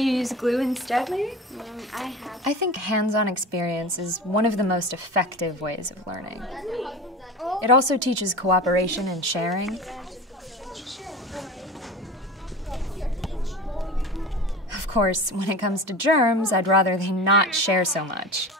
you use glue instead, maybe? I think hands-on experience is one of the most effective ways of learning. It also teaches cooperation and sharing. Of course, when it comes to germs, I'd rather they not share so much.